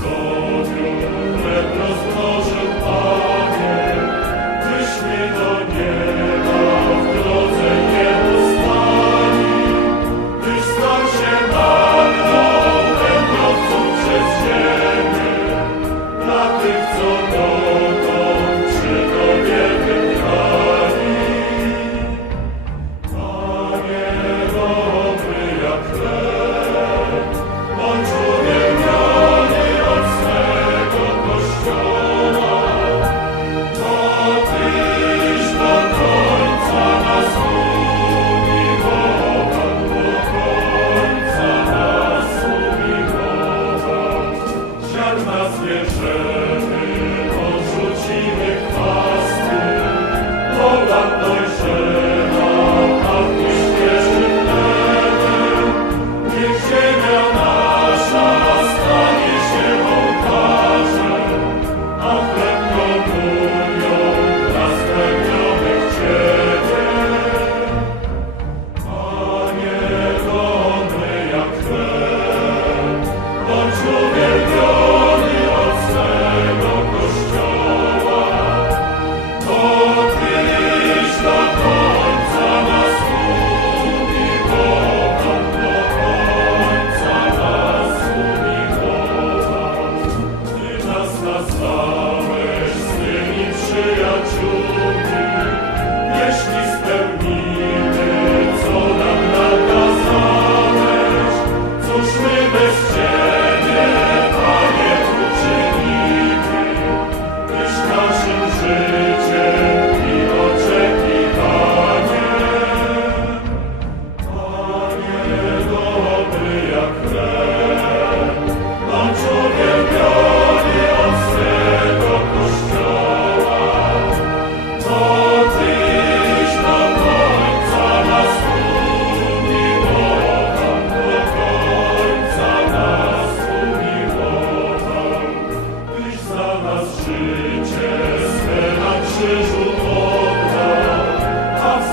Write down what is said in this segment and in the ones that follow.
Go. Odrzucimy chwasty, ponad dojrzenie.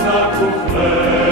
за кухне.